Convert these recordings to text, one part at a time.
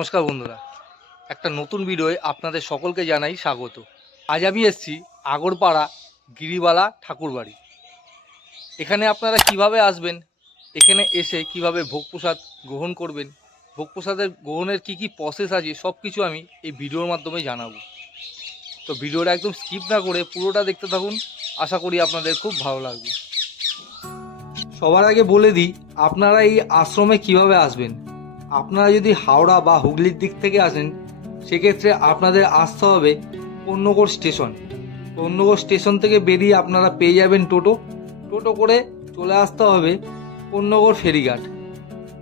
নমস্কার বন্ধুরা, একটা নতুন ভিডিওয়ে আপনাদের সকলকে জানাই স্বাগত। আজ আমি এসেছি আগরপাড়া গিরিবালা ঠাকুরবাড়ি। এখানে আপনারা কিভাবে আসবেন, এখানে এসে কিভাবে ভোগ প্রসাদ গ্রহণ করবেন, ভোগ প্রসাদের গ্রহণের কি প্রসেস আছে সব কিছু আমি এই ভিডিওর মাধ্যমে জানাবো। তো ভিডিওটা একদম স্কিপ না করে পুরোটা দেখতে থাকুন, আশা করি আপনাদের খুব ভালো লাগবে। সবার আগে বলে দিই আপনারা এই আশ্রমে কিভাবে আসবেন। আপনারা যদি হাওড়া বা হুগলির দিক থেকে আসেন সেক্ষেত্রে আপনাদের আসতে হবে পণ্যগড় স্টেশন। পণ্যগড় স্টেশন থেকে বেরিয়ে আপনারা পেয়ে যাবেন টোটো করে চলে আসতে হবে পণ্যগড় ফেরিঘাট।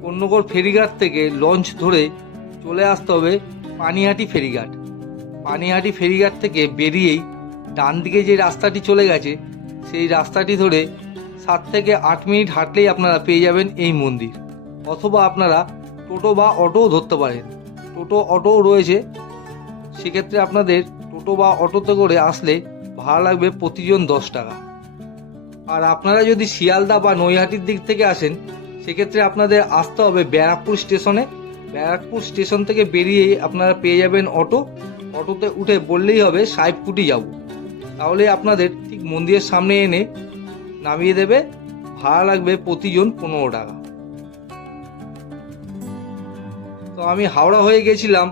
পণ্যগড় ফেরিঘাট থেকে লঞ্চ ধরে চলে আসতে হবে পানিহাটি ফেরিঘাট। পানিহাটি ফেরিঘাট থেকে বেরিয়েই ডান দিকে যে রাস্তাটি চলে গেছে সেই রাস্তাটি ধরে 7 থেকে 8 মিনিট হাঁটলেই আপনারা পেয়ে যাবেন এই মন্দির। অথবা আপনারা টোটো বা অটোও ধরতে পারেন, অটোও রয়েছে। সেক্ষেত্রে আপনাদের টোটো বা অটোতে করে আসলে ভাড়া লাগবে প্রতিজন 10 টাকা। আর আপনারা যদি শিয়ালদা বা নৈহাটির দিক থেকে আসেন সেক্ষেত্রে আপনাদের আসতে হবে ব্যারাকপুর স্টেশনে। ব্যারাকপুর স্টেশন থেকে বেরিয়েই আপনারা পেয়ে যাবেন অটোতে উঠে বললেই হবে সাহেবকুটি যাব, তাহলে আপনাদের ঠিক মন্দিরের সামনে এনে নামিয়ে দেবে। ভাড়া লাগবে প্রতিজন 15 টাকা। তো আমি হাওড়া হয়ে গেছিলাম,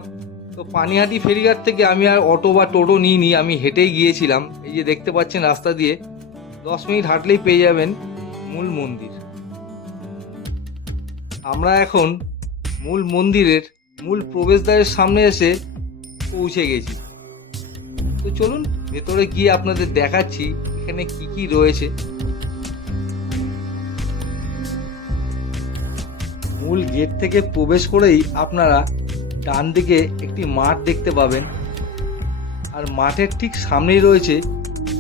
তো পানিহাটি ফেরিঘাট থেকে আমি আর অটো বা টোটো নিইনি, আমি হেঁটেই গিয়েছিলাম। এই যে দেখতে পাচ্ছেন রাস্তা দিয়ে 10 মিনিট হাঁটলেই পেয়ে যাবেন মূল মন্দির। আমরা এখন মূল মন্দিরের মূল প্রবেশদ্বারের সামনে এসে পৌঁছে গেছি। তো চলুন ভেতরে গিয়ে আপনাদের দেখাচ্ছি এখানে কি কি রয়েছে। মূল গেট থেকে প্রবেশ করেই আপনারা ডান দিকে একটি মাঠ দেখতে পাবেন, আর মাঠের ঠিক সামনেই রয়েছে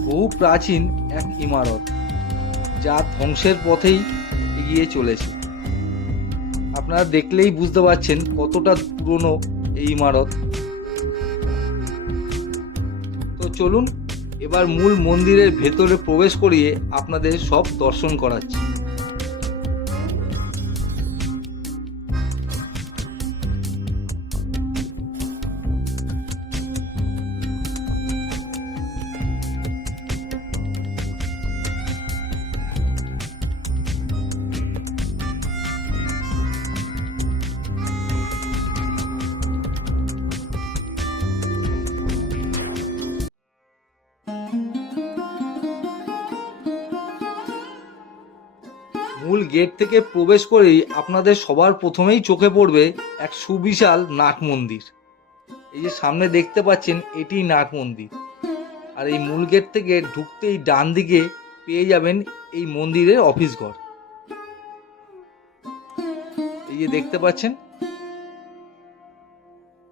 বহু প্রাচীন এক ইমারত যা ধ্বংসের পথেই এগিয়ে চলেছে। আপনারা দেখলেই বুঝতে পারছেন কতটা পুরনো এই ইমারত। তো চলুন এবার মূল মন্দিরের ভেতরে প্রবেশ করিয়ে আপনাদের সব দর্শন করাচ্ছি। মূল গেট থেকে প্রবেশ করেই আপনাদের সবার প্রথমেই চোখে পড়বে এক সুবিশাল নাট মন্দির। এই যে সামনে দেখতে পাচ্ছেন এটি নাট মন্দির। আর এই মূল গেট থেকে ঢুকতেই ডান দিকে পেয়ে যাবেন এই মন্দিরের অফিস ঘর। এই যে দেখতে পাচ্ছেন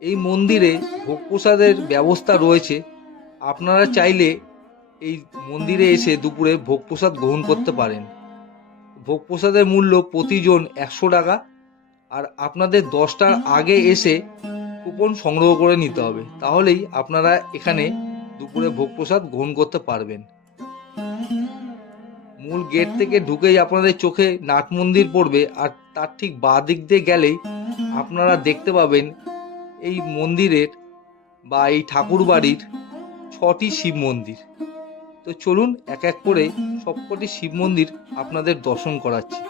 এই মন্দিরে ভোগ প্রসাদের ব্যবস্থা রয়েছে। আপনারা চাইলে এই মন্দিরে এসে দুপুরে ভোগ প্রসাদ গ্রহণ করতে পারেন। ভোগ প্রসাদের মূল্য প্রতিজন 100 টাকা। আর আপনাদের 10টার আগে এসে কুপন সংগ্রহ করে নিতে হবে, তাহলেই আপনারা এখানে দুপুরে ভোগ প্রসাদ গ্রহণ করতে পারবেন। মূল গেট থেকে ঢুকেই আপনাদের চোখে নাট মন্দির পড়বে, আর তার ঠিক বাঁ দিক দিয়ে গেলেই আপনারা দেখতে পাবেন এই মন্দিরের বা এই ঠাকুর বাড়ির 6টি শিব মন্দির। তো চলুন এক এক করে সবকটি শিব মন্দির আপনাদের দর্শন করাচ্ছি।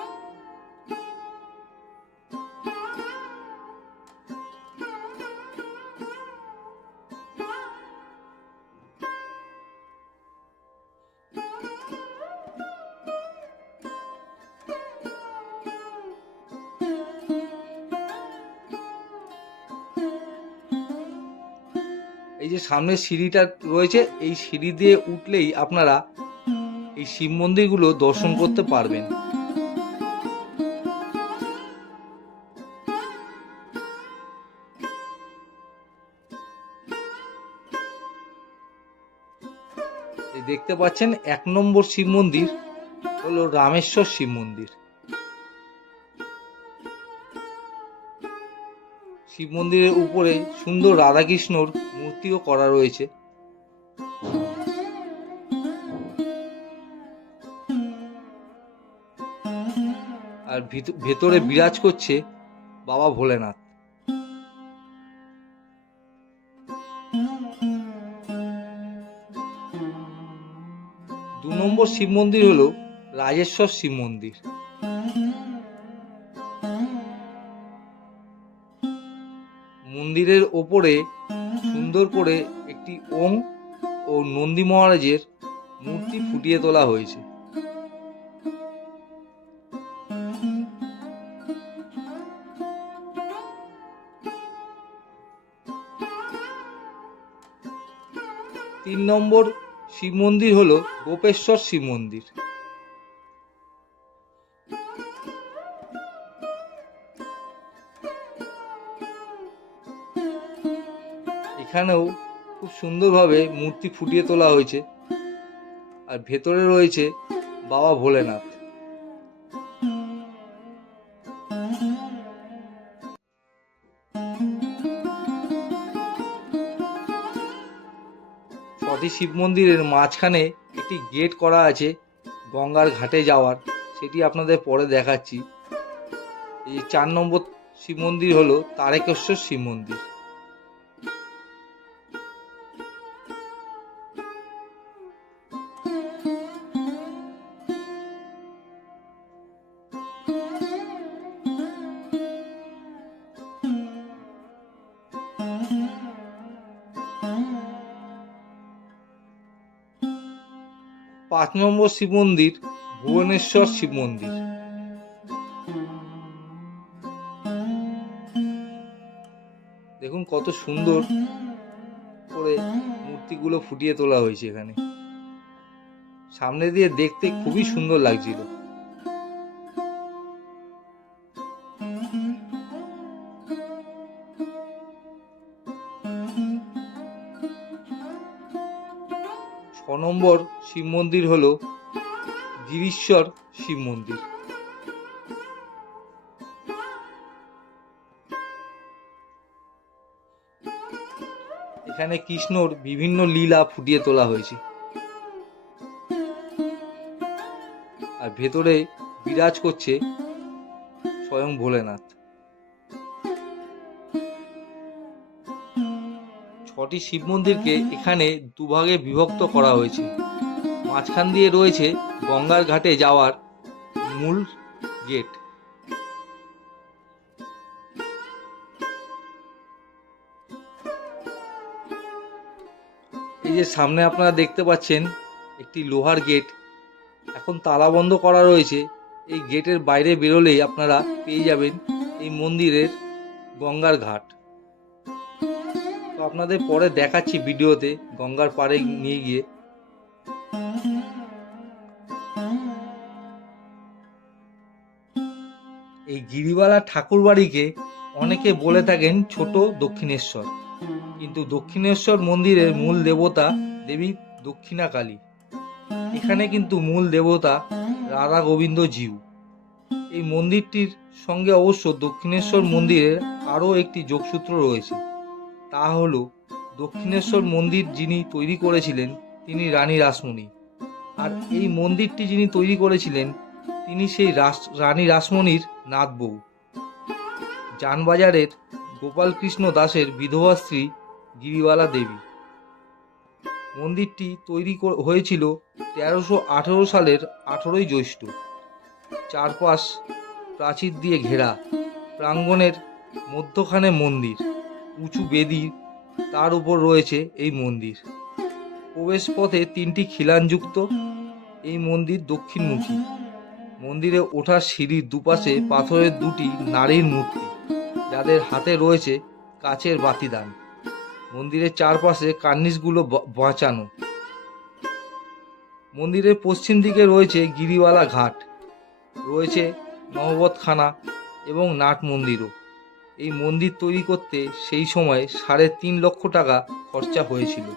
এই যে সামনে সিঁড়িটা রয়েছে, এই সিঁড়ি দিয়ে উঠলেই আপনারা এই শিব মন্দিরগুলো দর্শন করতে পারবেন। এই দেখতে পাচ্ছেন 1 নম্বর শিব মন্দির হলো রামেশ্বর শিব মন্দির। শিব মন্দিরের উপরে সুন্দর রাধাকৃষ্ণর মূর্তিও করা রয়েছে। আর ভেতরে বিরাজ করছে বাবা ভোলেনাথ। 2 নম্বর শিব মন্দির হলো রাজেশ্বর শিব মন্দির। মন্দিরের ওপরে সুন্দর করে একটি ওম ও নন্দী মহারাজের মূর্তি ফুটিয়ে তোলা হয়েছে। তিন নম্বর শিব মন্দির হলো গোপেশ্বর শিব মন্দির। এখানেও খুব সুন্দরভাবে মূর্তি ফুটিয়ে তোলা হয়েছে, আর ভেতরে রয়েছে বাবা ভোলেনাথ। ছটি শিব মন্দিরের মাঝখানে একটি গেট করা আছে গঙ্গার ঘাটে যাওয়ার, সেটি আপনাদের পরে দেখাচ্ছি। এই 4 নম্বর শিব মন্দির হলো তারকেশ্বর শিব মন্দির। পাঁচ নম্বর শিব মন্দির ভুবনেশ্বর শিব মন্দির। দেখুন কত সুন্দর করে মূর্তিগুলো ফুটিয়ে তোলা হয়েছে এখানে, সামনে দিয়ে দেখতে খুবই সুন্দর লাগছিল। ছ নম্বর শিব মন্দির হলো গিরিশ্বর শিব মন্দির। এখানে কৃষ্ণর বিভিন্ন লীলা ফুটিয়ে তোলা হয়েছে, আর ভেতরে বিরাজ করছে স্বয়ং ভোলেনাথ। 6টি শিব মন্দিরকে এখানে দুভাগে বিভক্ত করা হয়েছে। মাঝখান দিয়ে রয়েছে গঙ্গার ঘাটে যাওয়ার মূল গেট। এই যে সামনে আপনারা দেখতে পাচ্ছেন একটি লোহার গেট, এখন তালা বন্ধ করা রয়েছে। এই গেটের বাইরে বেরোলেই আপনারা পেয়ে যাবেন এই মন্দিরের গঙ্গার ঘাট। তো আপনাদের পরে দেখাচ্ছি ভিডিওতে গঙ্গার পাড়ে নিয়ে গিয়ে। এই গিরিবালা ঠাকুর বাড়িকে অনেকে বলে থাকেন ছোট দক্ষিণেশ্বর, কিন্তু দক্ষিণেশ্বর মন্দিরের মূল দেবতা দেবী দক্ষিণা কালী। এখানে কিন্তু মূল দেবতা রাধা গোবিন্দ জিউ। এই মন্দিরটির সঙ্গে অবশ্য দক্ষিণেশ্বর মন্দিরের আরও একটি যোগসূত্র রয়েছে, তা হলো দক্ষিণেশ্বর মন্দির যিনি তৈরি করেছিলেন তিনি রানী রাসমণি, আর এই মন্দিরটি যিনি তৈরি করেছিলেন তিনি সেই রানী রাসমণির নাত বউ, জানবাজারের গোপালকৃষ্ণ দাসের বিধবা স্ত্রী গিরিবালা দেবী। মন্দিরটি তৈরি হয়েছিল 1318 সালের 18ই জ্যৈষ্ঠ। চারপাশ প্রাচীর দিয়ে ঘেরা, প্রাঙ্গণের মধ্যখানে মন্দির, উঁচু বেদি, তার উপর রয়েছে এই মন্দির। প্রবেশ পথে 3টি খিলানযুক্ত এই মন্দির দক্ষিণমুখী। মন্দিরে ওঠার সিঁড়ির দুপাশে পাথরের 2টি নারীর মূর্তি, যাদের হাতে রয়েছে কাচের বাতিদান। মন্দিরের চারপাশে কার্নিশগুলো বাঁচানো। মন্দিরের পশ্চিম দিকে রয়েছে গিরিবালা ঘাট, রয়েছে নহবতখানা এবং নাট মন্দিরও। এই মন্দির তৈরি করতে সেই সময় 3.5 লক্ষ টাকা খরচা হয়েছিল।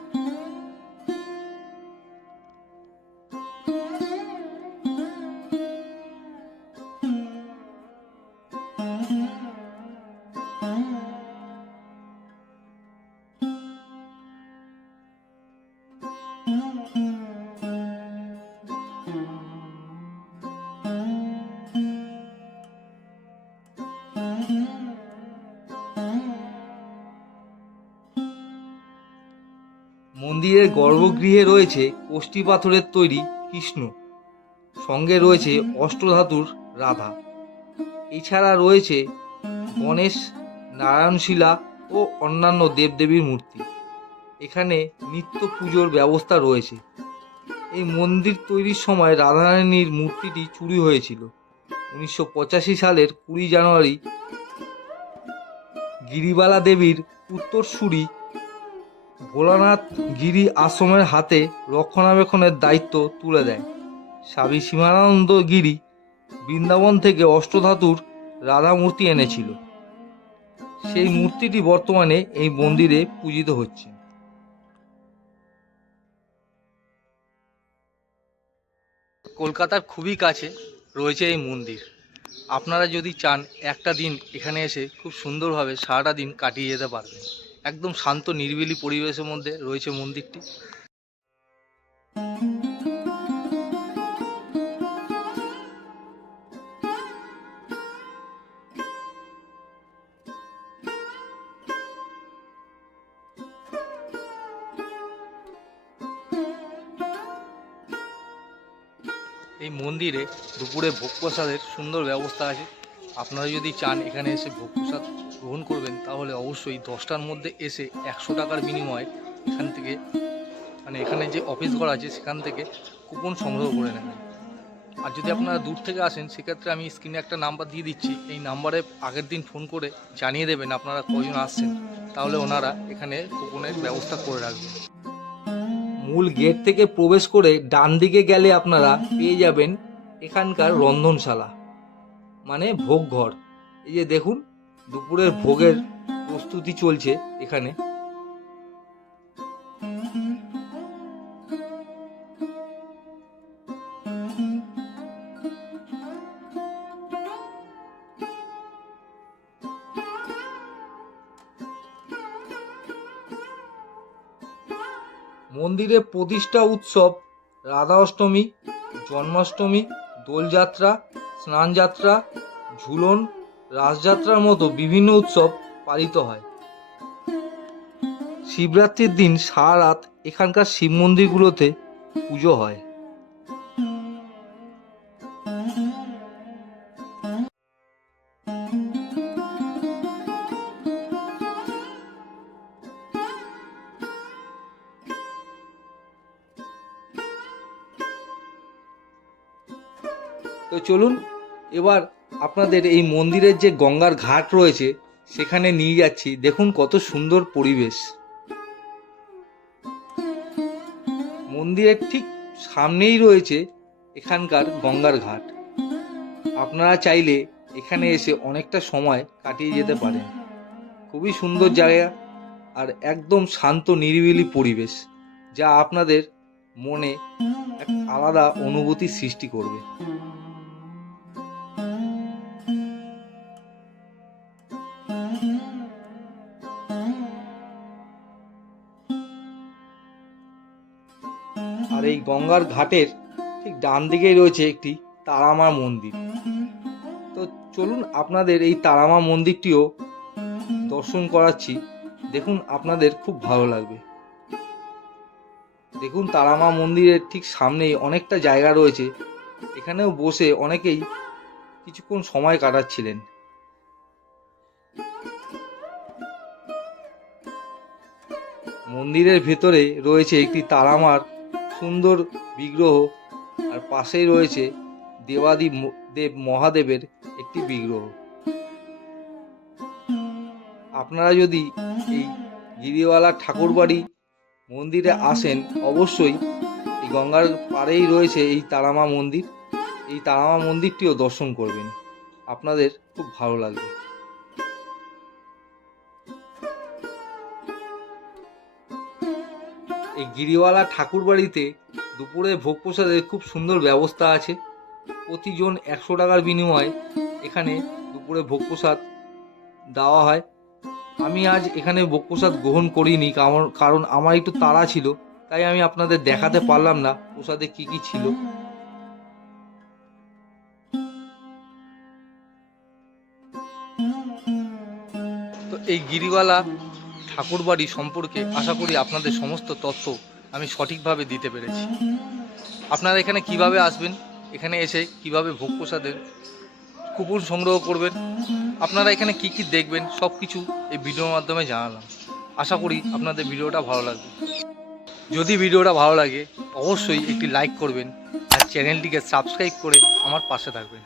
মন্দিরের গর্ভগৃহে রয়েছে কোষ্ঠী পাথরের তৈরি কৃষ্ণ, সঙ্গে রয়েছে অষ্টধাতুর রাধা। এছাড়া রয়েছে গণেশ, নারায়ণশিলা ও অন্যান্য দেবদেবীর মূর্তি। এখানে নিত্য পুজোর ব্যবস্থা রয়েছে। এই মন্দির তৈরির সময় রাধারানীর মূর্তিটি চুরি হয়েছিল। 1985 সালের 20 জানুয়ারি গিরিবালা দেবীর উত্তরসূরি ভোলানাথ গিরি আশ্রমের হাতে রক্ষণাবেক্ষণের দায়িত্ব তুলে দেয়। স্বামী সীমানন্দ গিরি বৃন্দাবন থেকে অষ্টধাতুর রাধা মূর্তি এনেছিল। সেই মূর্তিটি বর্তমানে এই মন্দিরে পূজিত হচ্ছে। কলকাতার খুবই কাছে রয়েছে এই মন্দির। আপনারা যদি চান একটা দিন এখানে এসে খুব সুন্দরভাবে সারাটা দিন কাটিয়ে যেতে পারবেন। একদম শান্ত নিরিবিলি পরিবেশের মধ্যে রয়েছে মন্দিরটি। এই মন্দিরে দুপুরে ভোগ প্রসাদের সুন্দর ব্যবস্থা আছে। আপনারা যদি চান এখানে এসে ভোগ প্রসাদ গ্রহণ করবেন, তাহলে অবশ্যই 10টার মধ্যে এসে 100 টাকার বিনিময়ে এখান থেকে এখানে যে অফিস ঘর আছে সেখান থেকে কুপন সংগ্রহ করে নেবেন। আর যদি আপনারা দূর থেকে আসেন, সেক্ষেত্রে আমি স্ক্রিনে একটা নাম্বার দিয়ে দিচ্ছি। এই নাম্বারে আগের দিন ফোন করে জানিয়ে দেবেন আপনারা কজন আসছেন, তাহলে ওনারা এখানে কুপনের ব্যবস্থা করে রাখবেন। মূল গেট থেকে প্রবেশ করে ডান দিকে গেলে আপনারা পেয়ে যাবেন এখানকার রন্ধনশালা, মানে ভোগ ঘর। এই যে দেখুন, দুপুরের ভোগের প্রস্তুতি চলছে এখানে। মন্দিরে প্রতিষ্ঠা উৎসব রাধা অষ্টমী, জন্মাষ্টমী, দোলযাত্রা, স্নানযাত্রা, ঝুলন, রাসযাত্রার মতো বিভিন্ন উৎসব পালিত হয়। শিবরাত্রির দিন সারা রাত এখানকার শিব মন্দিরগুলোতে পুজো হয়। তো চলুন এবার আপনাদের এই মন্দিরের যে গঙ্গার ঘাট রয়েছে সেখানে নিয়ে যাচ্ছি। দেখুন কত সুন্দর পরিবেশ। মন্দিরের ঠিক সামনেই রয়েছে এখানকার গঙ্গার ঘাট। আপনারা চাইলে এখানে এসে অনেকটা সময় কাটিয়ে যেতে পারেন। খুবই সুন্দর জায়গা আর একদম শান্ত নিরিবিলি পরিবেশ, যা আপনাদের মনে এক আলাদা অনুভূতি সৃষ্টি করবে। আর এই গঙ্গার ঘাটের ঠিক ডান দিকেই রয়েছে একটি তারামা মন্দির। তো চলুন আপনাদের এই তারামা মন্দিরটিও দর্শন করাচ্ছি। দেখুন, আপনাদের খুব ভালো লাগবে। দেখুন, তারামা মন্দিরের ঠিক সামনেই অনেকটা জায়গা রয়েছে। এখানেও বসে অনেকেই কিছুক্ষণ সময় কাটাচ্ছিলেন। মন্দিরের ভেতরে রয়েছে একটি তারামার সুন্দর বিগ্রহ, আর পাশেই রয়েছে দেবাদি দেব মহাদেবের একটি বিগ্রহ। আপনারা যদি এই গিরিবালা ঠাকুরবাড়ি মন্দিরে আসেন, অবশ্যই এই গঙ্গার পাড়েই রয়েছে এই তারামা মন্দির। এই তারামা মন্দিরটিও দর্শন করবেন, আপনাদের খুব ভালো লাগবে। এই গিরিবালা ঠাকুরবাড়িতে দুপুরে ভোগ প্রসাদের খুব সুন্দর ব্যবস্থা আছে। প্রতিজন 100 টাকার বিনিময়ে এখানে দুপুরে ভোগ প্রসাদ দেওয়া হয়। আমি আজ এখানে ভোগ প্রসাদ গ্রহণ করিনি, কারণ আমার একটু তাড়া ছিল, তাই আমি আপনাদের দেখাতে পারলাম না প্রসাদে কি কি ছিল। তো এই গিরিবালা ঠাকুরবাড়ি সম্পর্কে আশা করি আপনাদের সমস্ত তথ্য আমি সঠিকভাবে দিতে পেরেছি। আপনারা এখানে কিভাবে আসবেন, এখানে এসে কিভাবে ভোগ প্রসাদের কুপন সংগ্রহ করবেন, আপনারা এখানে কি কি দেখবেন, সব কিছু এই ভিডিওর মাধ্যমে জানালাম। আশা করি আপনাদের ভিডিওটা ভালো লাগবে। যদি ভিডিওটা ভালো লাগে অবশ্যই একটি লাইক করবেন আর চ্যানেলটিকে সাবস্ক্রাইব করে আমার পাশে থাকবেন।